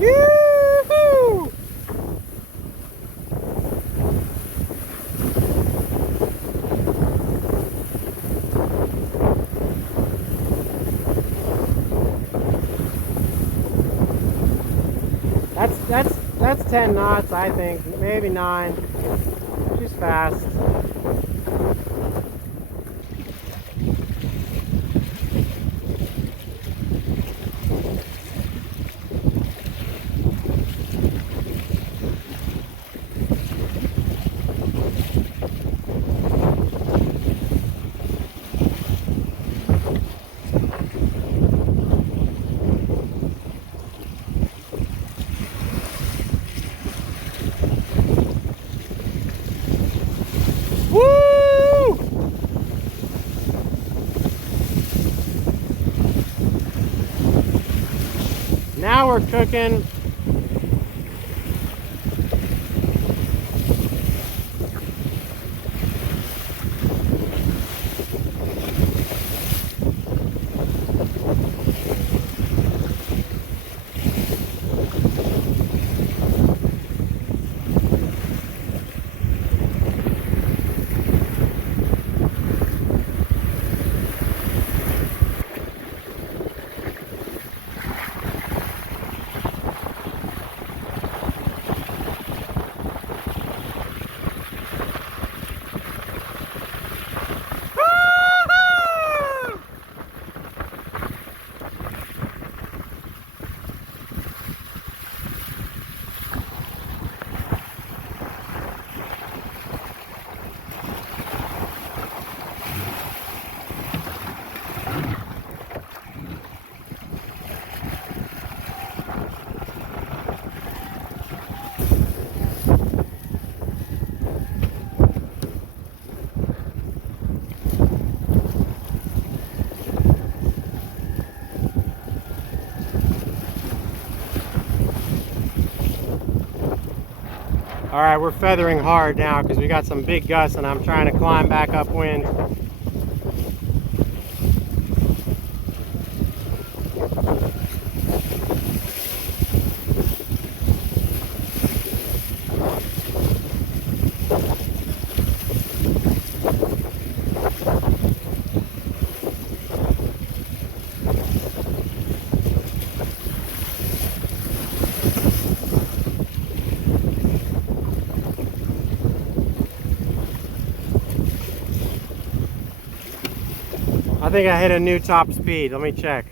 Yoo-hoo! That's 10 knots, I think, maybe 9. She's fast. Woo! Now we're cooking. All right, we're feathering hard now because we got some big gusts and I'm trying to climb back upwind. I think I hit a new top speed. Let me check.